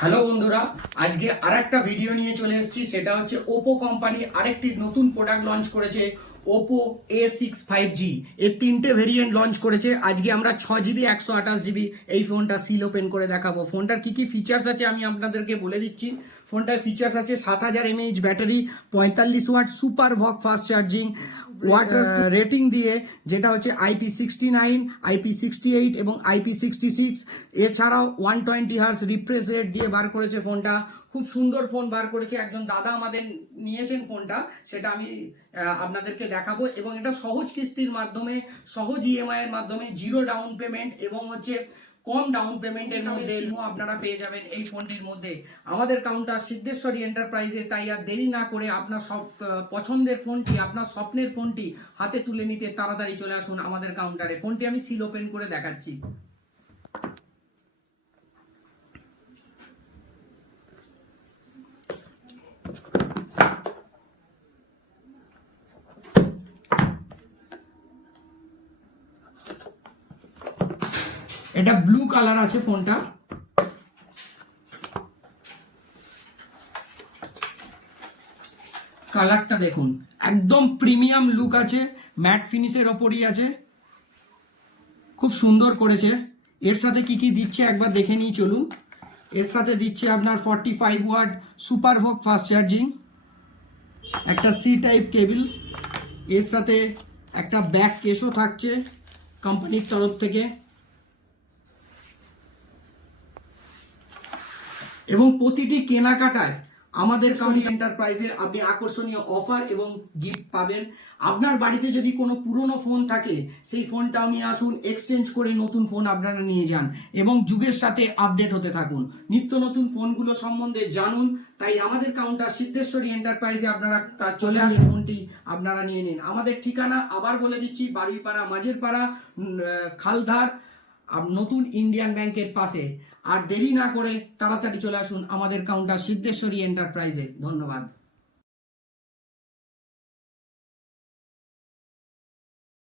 Hello বন্ধুরা, আজকে আরেকটা ভিডিও নিয়ে চলে এসেছি। সেটা হচ্ছে ওপো কোম্পানি আরেকটি নতুন প্রোডাক্ট লঞ্চ করেছে, ওপো A6 5G। এর তিনটে ভেরিয়েন্ট লঞ্চ করেছে। আজকে আমরা 6GB 128GB এই ফোনটা সিল ওপেন করে দেখাবো। ফোনটার কি কি ফিচার্স আছে আমি আপনাদেরকে বলে দিচ্ছি। ফোনটার ফিচার্স আছে 7000 mAh battery, 45 watt super VOOC fast charging, water rating দিয়ে যেটা হচ্ছে IP69, IP68 এবং IP66। এছাড়াও 120 হার্জ রিফ্রেশ রেট দিয়ে বার করেছে ফোনটা। খুব সুন্দর ফোন বার করেছে, একজন দাদা আমাদের নিয়েছেন ফোনটা, সেটা আমি আপনাদেরকে দেখাবো। এবং এটা সহজ কিস্তির মাধ্যমে, সহজ EMI এর মাধ্যমে, জিরো ডাউন পেমেন্ট এবং হচ্ছে কম ডাউন পেমেন্টের মধ্যে আপনারা পেয়ে যাবেন এই ফোনটির মধ্যে। আমাদের কাউন্টার সিদ্ধেশ্বরী এন্টারপ্রাইজে। তাই আর দেরি না করে আপনার সব পছন্দের ফোনটি, আপনার স্বপ্নের ফোনটি হাতে তুলে নিতে তাড়াতাড়ি চলে আসুন আমাদের কাউন্টারে। ফোনটি আমি সিল ওপেন করে দেখাচ্ছি। এটা ব্লু কালার আছে ফোনটা। কালারটা দেখুন, একদম প্রিমিয়াম লুক আছে, ম্যাট ফিনিশের ওপরই আছে, খুব সুন্দর করেছে। এর সাথে কি কি দিচ্ছে একবার দেখে নিই চলুন। এর সাথে দিচ্ছে আপনার 45 ওয়াট সুপার ভোক ফাস্ট চার্জিং, একটা সি টাইপ কেবল, এর সাথে একটা ব্যাক কেসও থাকছে কোম্পানির তরফ থেকে, এবং প্রতিটি কেনাকাটায় আমাদের কোম্পানি এন্টারপ্রাইজে আপনি আকর্ষণীয় অফার এবং গিফট পাবেন। আপনার বাড়িতে যদি কোনো পুরনো ফোন থাকে, সেই ফোনটাও নিয়ে আসুন, এক্সচেঞ্জ করে নতুন ফোন আপনারা নিয়ে যান এবং যুগের সাথে আপডেট হতে থাকুন, নিত্য নতুন ফোনগুলো সম্বন্ধে জানুন। তাই আমাদের কাউন্টার সিদ্ধেশ্বরী এন্টারপ্রাইজে আপনারা চলে আসুন, ফোনটি আপনারা নিয়ে নিন। আমাদের ঠিকানা আবার বলে দিচ্ছি, বারুইপাড়া, মাঝেরপাড়া, খালধার, নতুন ইন্ডিয়ান ব্যাংকের পাশে। আর দেরি না করে তাড়াতাড়ি চলে আসুন আমাদের কাউন্টার সিদ্ধেশ্বরী এন্টারপ্রাইজে। ধন্যবাদ।